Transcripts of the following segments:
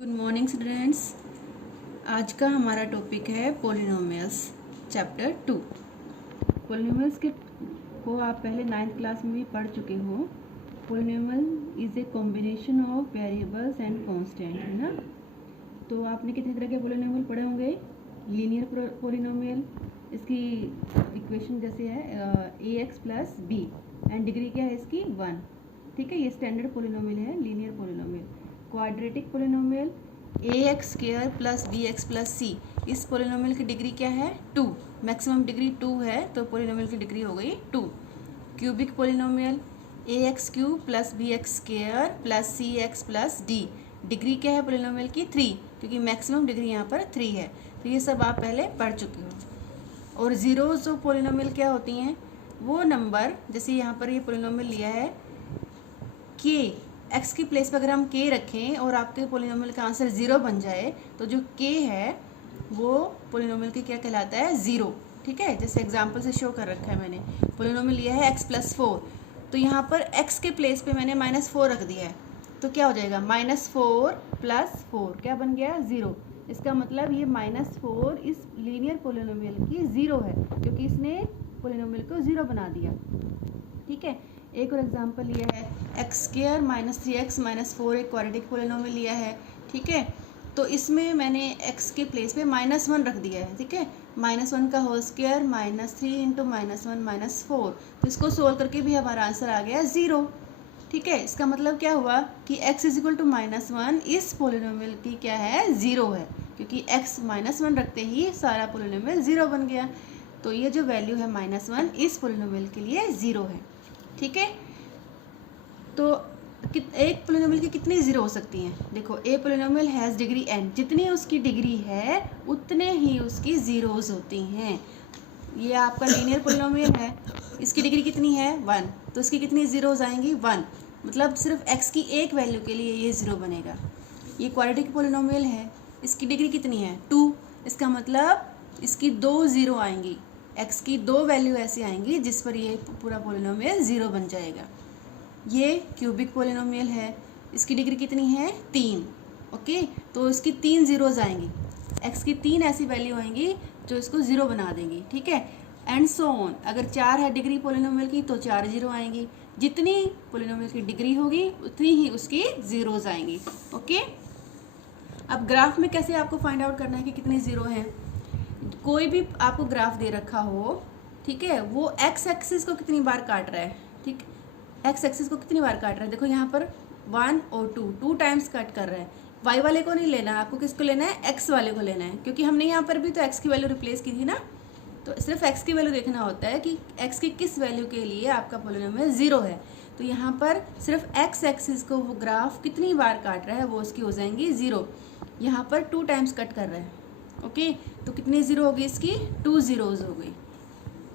Good morning students. आज का हमारा टॉपिक है पोलिनोमियल्स चैप्टर 2। पोलिनोमियल्स को आप पहले 9th क्लास में भी पढ़ चुके हो। Polynomial is a combination of variables and constant, है ना। तो आपने कितने तरह के पोलिनोमियल पढ़े होंगे? लीनियर पोलिनोमियल, इसकी इक्वेशन जैसे है ax plus b and degree क्या है इसकी 1, ठीक है। ये स्टैंडर्ड पोलिनोमियल है, linear polynomial. Quadratic polynomial ax square plus bx plus c, इस पोलिनोमियल की डिग्री क्या है 2, मैक्सिमम डिग्री 2 है, तो पोलिनोमियल की डिग्री हो गई 2। Cubic polynomial ax cube plus bx square plus cx plus d, degree क्या है पोलिनोमियल की 3, क्योंकि मैक्सिमम डिग्री यहाँ पर 3 है। तो ये सब आप पहले पढ़ चुके हो। और जीरोज ऑफ पोलिनोमियल क्या होती हैं? वो नंबर, जैसे यहाँ पर ये पोलिनोमियल लिया है k, x की प्लेस पर अगर हम k रखें और आपके पोलिनोमियल का आंसर 0 बन जाए, तो जो k है वो पोलिनोमियल की क्या कहलाता है? 0, ठीक है। जैसे एग्जांपल से शो कर रखा है मैंने। पोलिनोमियल लिया है x प्लस 4, तो यहाँ पर x के प्लेस पे मैंने -4 रख दिया है, तो क्या हो जाएगा? -4 प्लस 4 क्या बन गया? 0। इसका मतलब ये -4 इस लीनियर पोलिनोमियल की 0 है, क्योंकि इसने पोलिनोमियल को 0 बना दिया, ठीक है। एक और एग्जांपल लिया है x square minus 3x minus 4, एक क्वाड्रेटिक पोलिनोमियल लिया है, ठीक है। तो इसमें मैंने x के प्लेस पे -1 रख दिया है, ठीक है। -1 का होल स्क्वायर -3 इंटू -1 -4, तो इसको सोल्व करके भी हमारा आंसर आ गया 0, ठीक है। इसका मतलब क्या हुआ कि x इज इक्वल टू -1 इस पोलिनोमियल की क्या है? 0 है, क्योंकि x -1 रखते ही सारा पोलिनोमियल 0 बन गया। तो ये जो वैल्यू है -1 इस पोलिनोमियल के लिए 0 है, ठीक है। तो एक पोलिनोमियल की कितनी 0 हो सकती हैं? देखो, ए पोलिनोमियल हैज़ डिग्री n, जितनी उसकी डिग्री है उतने ही उसकी जीरोज होती हैं। ये आपका लीनियर पोलिनोमियल है, इसकी डिग्री कितनी है? 1, तो इसकी कितनी जीरोज आएंगी? 1, मतलब सिर्फ x की एक वैल्यू के लिए ये 0 बनेगा। ये क्वाड्रेटिक पोलिनोमियल है, इसकी डिग्री कितनी है? 2, इसका मतलब इसकी 2 0 आएंगी, x की 2 वैल्यू ऐसी आएंगी जिस पर ये पूरा पोलिनोमियल 0 बन जाएगा। ये क्यूबिक पोलिनोमियल है, इसकी डिग्री कितनी है? 3, ओके। तो इसकी 3 जीरोज आएंगी, x की 3 ऐसी वैल्यू आएंगी जो इसको 0 बना देंगी, ठीक है। एंड सो ऑन, अगर 4 है डिग्री पोलिनोमियल की तो 4 0 आएंगी, जितनी पोलिनोमियल की डिग्री होगी उतनी ही उसकी जीरोज आएंगी, ओके। अब ग्राफ में कैसे आपको फाइंड आउट करना है कि कितनी 0 है? कोई भी आपको ग्राफ दे रखा हो, ठीक है, वो x एक्सिस को कितनी बार काट रहा है, ठीक, x एक्सिस को कितनी बार काट रहा है? देखो यहाँ पर 1 और 2 टाइम्स कट कर रहा है। y वाले को नहीं लेना, आपको किसको लेना है? x वाले को लेना है, क्योंकि हमने यहाँ पर भी तो x की वैल्यू रिप्लेस की थी ना। तो सिर्फ x की वैल्यू देखना होता है कि x की किस वैल्यू के लिए आपका पोलिनोमियल 0 है। तो यहाँ पर सिर्फ x एक्सिस को वो ग्राफ कितनी बार काट रहा है वो उसकी हो जाएंगी 0। यहाँ पर 2 टाइम्स कट कर रहा है, ओके। तो कितनी 0 होगी इसकी? 2 जीरोज हो गई,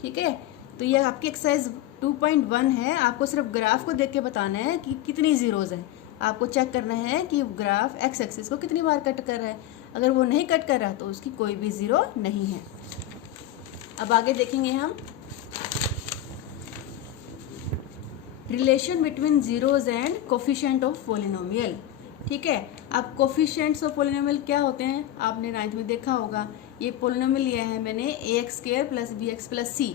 ठीक है। तो ये आपकी एक्सरसाइज 2.1 है। आपको सिर्फ ग्राफ को देख के बताना है कि कितनी जीरोज है। आपको चेक करना है कि ग्राफ एक्स एक्सिस को कितनी बार कट कर रहा है। अगर वो नहीं कट कर रहा तो उसकी कोई भी 0 नहीं है। अब आगे देखेंगे हम relation between zeros and coefficient of polynomial, ठीक है। अब कोफिशिएंट्स ऑफ पोलिनोमियल क्या होते हैं? आपने 9th में देखा होगा। ये पोलिनोमियल लिया है मैंने ax square plus bx plus c।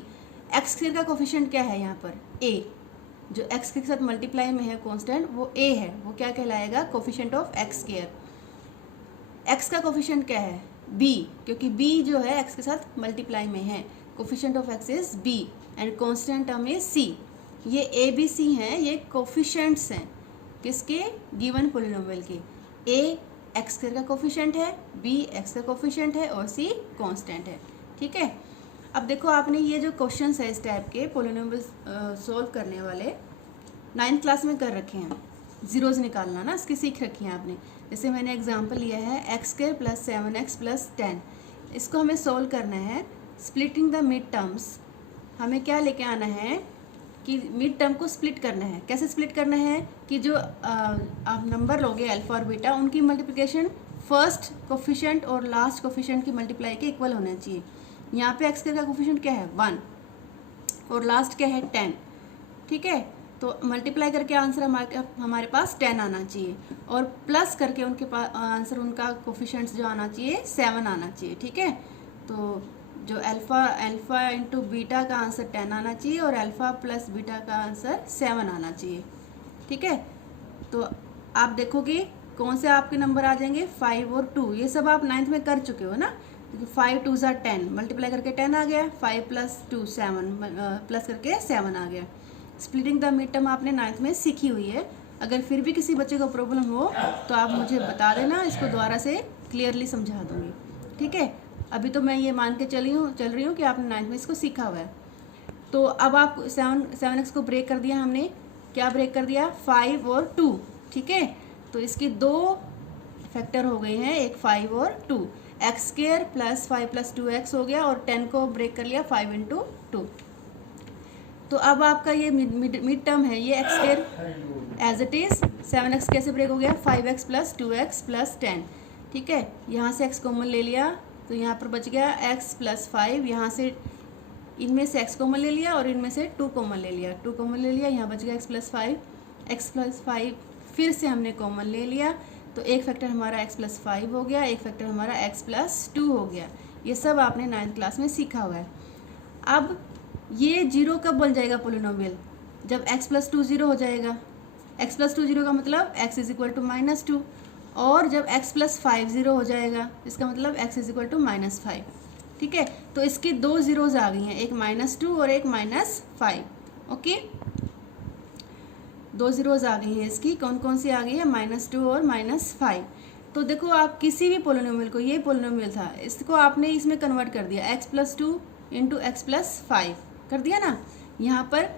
X square का कोफिशिएंट क्या है यहाँ पर? a, जो x के साथ मल्टीप्लाई में है कांस्टेंट वो a है, वो क्या कहलाएगा? Coefficient of x square. x का कोफिशिएंट क्या है? b, क्योंकि b जो है x के साथ मल्टीप्लाई में है। Coefficient of x is b and constant term is c। ये a b c हैं, ये कोफिशिएंट्स हैं किसके? गिवन पोलिनोमियल के। a एक्स स्क्वायर का कोफिशिएंट है, b एक्स का कोफिशिएंट है और c कांस्टेंट है, ठीक है। अब देखो, आपने ये जो क्वेश्चंस है इस टाइप के पोलिनोमियल सॉल्व करने वाले 9th क्लास में कर रखे हैं। जीरोज निकालना ना इसकी सीख रखी है आपने। जैसे मैंने एग्जांपल लिया है x square plus 7x plus 10, इसको हमें सॉल्व करना है। स्प्लिटिंग द मिड टर्म्स, हमें क्या लेके आना है कि मिड टर्म को स्प्लिट करना है। कैसे स्प्लिट करना है कि जो आप नंबर लोगे अल्फा और बीटा, उनकी मल्टीप्लिकेशन फर्स्ट कोफिशिएंट और लास्ट कोफिशिएंट की मल्टीप्लाई के इक्वल होना चाहिए। यहाँ पे एक्स का कोफिशिएंट क्या है? 1 और लास्ट क्या है? 10, ठीक है। तो मल्टीप्लाई करके आंसर हमारे पास 10 आना चाहिए, और प्लस करके उनके पास आंसर उनका कोफिशिएंट्स जो आना चाहिए 7 आना चाहिए। ठीक है, तो जो अल्फ़ा इंटू बीटा का आंसर 10 आना चाहिए और अल्फ़ा प्लस बीटा का आंसर 7 आना चाहिए। ठीक है, तो आप देखोगे कौन से आपके नंबर आ जाएंगे, 5 और 2। ये सब आप 9th में कर चुके हो ना, 5 2 ज़ा 10, मल्टीप्लाई करके 10 आ गया, 5 प्लस 2 7, प्लस करके 7 आ गया। स्प्लिटिंग द मिड टर्म आपने 9th में सीखी हुई है। अगर फिर भी किसी बच्चे को प्रॉब्लम हो तो आप मुझे बता देना, इसको दोबारा से क्लियरली समझा दूंगी। ठीक है, अभी तो मैं ये मान के चल रही हूँ कि आपने 9th में इसको सीखा हुआ है। तो अब आप 7x को ब्रेक कर दिया हमने, क्या ब्रेक कर दिया, 5 और 2। ठीक है, तो इसकी 2 फैक्टर हो गए हैं, एक 5 और 2, x square plus 5 plus 2x हो गया, और 10 को ब्रेक कर लिया 5 इंटू 2। तो अब आपका ये मिड टर्म है, ये x square as it is, 7x कैसे ब्रेक हो गया, 5x प्लस 2x प्लस 10। ठीक है, यहाँ से x कॉमन ले लिया तो यहाँ पर बच गया x प्लस 5, यहाँ से इनमें से x कॉमन ले लिया और इनमें से 2 कॉमन ले लिया, 2 कॉमन ले लिया, यहाँ बच गया x प्लस 5 फिर से हमने कॉमन ले लिया, तो एक फैक्टर हमारा x प्लस 5 हो गया, एक फैक्टर हमारा x प्लस 2 हो गया। ये सब आपने 9th क्लास में सीखा हुआ है। अब ये 0 कब बन जाएगा पोलिनोमियल, जब x प्लस 2 0 हो जाएगा। x प्लस 2 0 का मतलब x इज इक्वल टू -2, और जब x प्लस 5 0 हो जाएगा, इसका मतलब x इज इक्वल टू -5। ठीक है, तो इसकी 2 जीरोज आ गई हैं, एक -2 और एक -5। ओके, 2 जीरोज आ गई हैं इसकी, कौन कौन सी आ गई है, -2 और -5। तो देखो आप किसी भी पोलिनोमियल को, ये पोलिनोमियल था, इसको आपने इसमें कन्वर्ट कर दिया, x plus 2 into x plus 5 कर दिया ना। यहाँ पर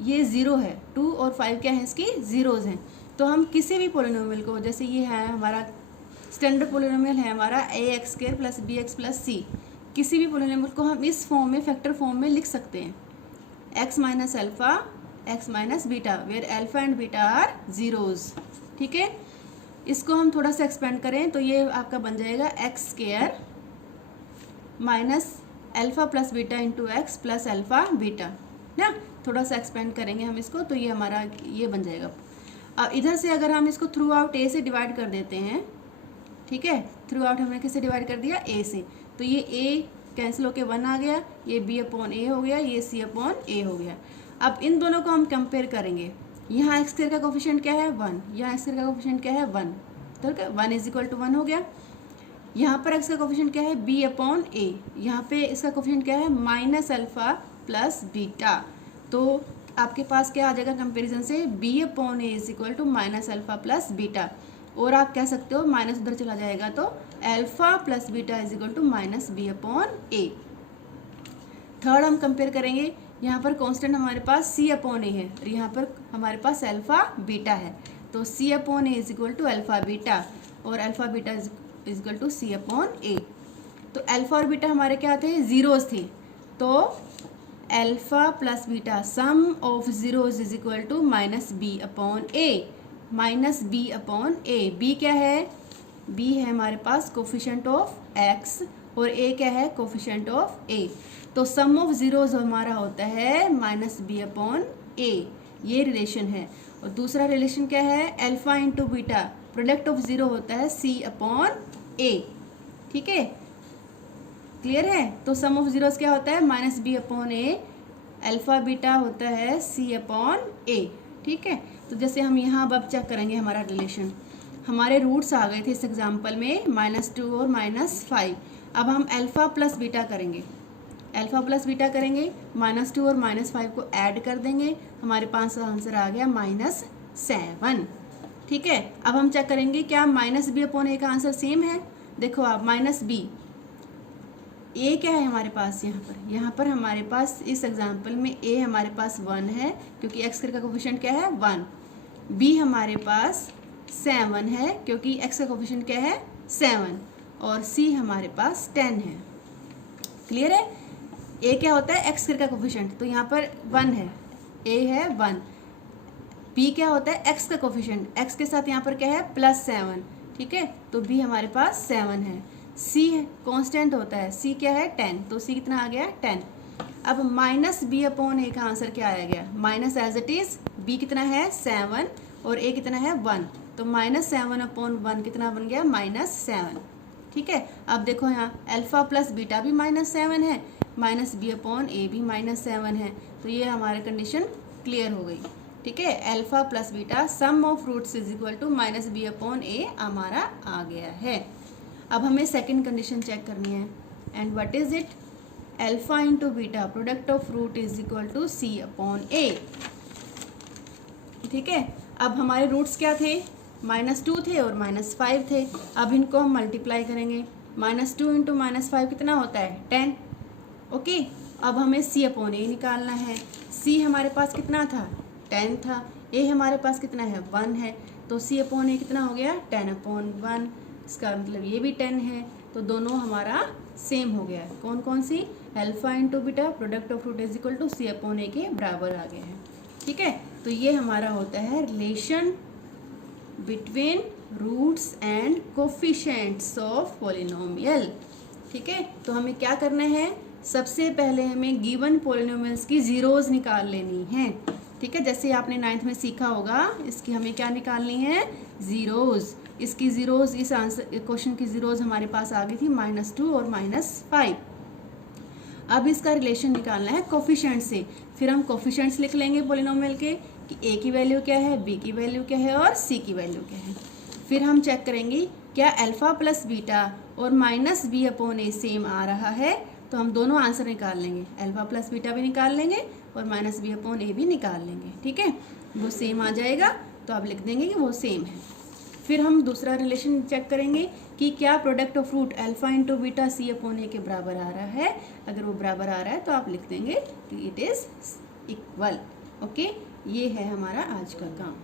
ये 0 है, 2 और 5 क्या है, इसकी जीरोज हैं। तो हम किसी भी पोलिनोमियल को, जैसे ये है हमारा स्टैंडर्ड पोलिनोमियल है हमारा ax² plus bx plus c, किसी भी पोलिनोमियल को हम इस फॉर्म में, फैक्टर फॉर्म में लिख सकते हैं, x minus alpha x minus beta, where alpha and beta are zeros. ठीक है, इसको हम थोड़ा सा एक्सपेंड करें तो ये आपका बन जाएगा x² minus alpha plus beta into x plus alpha beta ना। थोड़ा सा एक्सपेंड करेंगे हम इसको, तो ये हमारा ये बन जाएगा। अब इधर से अगर हम इसको थ्रू आउट a से डिवाइड कर देते हैं, ठीक है, थ्रू आउट हमने किससे डिवाइड कर दिया, a से, तो ये a कैंसिल होके 1 आ गया, ये b अपॉन a हो गया, ये c अपॉन a हो गया। अब इन दोनों को हम कंपेयर करेंगे, यहाँ एक्स स्क्वायर का कोफिशिएंट क्या है 1, यहाँ एक्स स्क्वायर का कोफिशिएंट क्या है 1, तो 1 इज इक्वल टू 1 हो गया। यहाँ पर एक्स का कोफिशिएंट क्या है b अपॉन a, यहाँ पे इसका कोफिशिएंट क्या है माइनस अल्फ़ा प्लस बीटा, तो आपके पास क्या आ जाएगा कंपेरिजन से, b upon a is equal to minus alpha plus beta, और आप कह सकते हो माइनस उधर चला जाएगा तो alpha plus beta is equal to minus b upon a। Third हम कंपेयर करेंगे, यहाँ पर कांस्टेंट हमारे पास c अपॉन a है और यहाँ पर हमारे पास अल्फ़ा बीटा है, तो c upon a is equal to alpha beta, और alpha beta is equal to c upon a। तो अल्फ़ा और बीटा हमारे क्या थे, जीरोज थे, तो alpha plus beta sum of zeros is equal to minus b upon a, minus b upon a। b क्या है, b है हमारे पास कोफिशिएंट ऑफ x और a क्या है, कोफिशिएंट ऑफ a, तो सम ऑफ जीरोज हमारा होता है माइनस b अपॉन a, ये रिलेशन है। और दूसरा रिलेशन क्या है, alpha into beta, product of zero होता है c अपॉन a। ठीक है, क्लियर है, तो सम ऑफ जीरोस क्या होता है minus b upon a, alpha beta होता है c अपॉन a। ठीक है, तो जैसे हम यहाँ अब चेक करेंगे हमारा रिलेशन, हमारे रूट्स आ गए थे इस एग्जांपल में -2 और -5। अब हम अल्फ़ा प्लस बीटा करेंगे, अल्फ़ा प्लस बीटा करेंगे, -2 और -5 को ऐड कर देंगे, हमारे पास आंसर आ गया -7। ठीक है, अब हम चेक करेंगे क्या माइनस b अपॉन a का आंसर सेम है। देखो आप माइनस b, a क्या है हमारे पास, यहाँ पर हमारे पास इस एग्जांपल में a हमारे पास 1 है क्योंकि x का कोफिशिएंट क्या है 1, b हमारे पास 7 है क्योंकि x का कोफिशिएंट क्या है 7, और c हमारे पास 10 है। क्लियर है, a क्या होता है x का कोफिशिएंट, तो यहाँ पर 1 है, a है 1, b क्या होता है x का कोफिशिएंट, x के साथ यहाँ पर क्या है +7, ठीक है, तो b हमारे पास 7 है। c कांस्टेंट होता है, c क्या है 10, तो c कितना आ गया 10। अब माइनस बी अपॉन ए का आंसर क्या आया गया, minus as it is, b कितना है 7 और ए कितना है 1, तो -7/1 कितना बन गया -7। ठीक है, अब देखो यहाँ अल्फा प्लस बीटा भी -7 है, माइनस बी अपॉन ए भी -7 है, तो ये हमारी कंडीशन क्लियर हो गई। ठीक है, alpha plus beta sum of roots is equal to minus B upon A हमारा आ गया है। अब हमें सेकंड कंडीशन चेक करनी है, and what is it, alpha into beta product of root is equal to C upon A. ठीक है, अब हमारे रूट्स क्या थे, -2 थे और -5 थे। अब इनको हम मल्टीप्लाई करेंगे, -2 इंटू -5 कितना होता है 10। ओके, अब हमें सी अपॉन ए निकालना है। सी हमारे पास कितना था 10 था, ए हमारे पास कितना है 1 है, तो सी अपॉन ए कितना हो गया 10/1, इसका मतलब ये भी 10 है, तो दोनों हमारा सेम हो गया है। कौन कौन सी, alpha into beta product of root is equal to C upon A के बराबर आ गया है। ठीक है, तो ये हमारा होता है relation between roots and coefficients of polynomial. ठीक है, तो हमें क्या करना है, सबसे पहले हमें गिवन पॉलिनोमियल्स की जीरोज निकाल लेनी है। ठीक है, जैसे आपने 9th में सीखा होगा, इसकी हमें क्या निकालनी है, जीरोज। इसकी जीरोज, इस आंसर क्वेश्चन की जीरोज हमारे पास आ गई थी -2 और -5। अब इसका रिलेशन निकालना है कोफिशिएंट से, फिर हम कोफिशिएंट्स लिख लेंगे पॉलिनोमियल के कि ए की वैल्यू क्या है, बी की वैल्यू क्या है और सी की वैल्यू क्या है। फिर हम चेक करेंगे क्या अल्फा प्लस बीटा और माइनस बी अपॉन ए सेम आ रहा है, तो हम दोनों आंसर निकाल लेंगे, अल्फा प्लस बीटा भी निकाल लेंगे और माइनस बी अपॉन ए भी निकाल लेंगे। ठीक है, वो सेम आ जाएगा तो आप लिख देंगे कि वो सेम है। फिर हम दूसरा रिलेशन चेक करेंगे कि क्या product of root alpha into beta C upon A के बराबर आ रहा है। अगर वो बराबर आ रहा है तो आप लिख देंगे कि इट इज़ इक्वल। ओके, ये है हमारा आज का काम।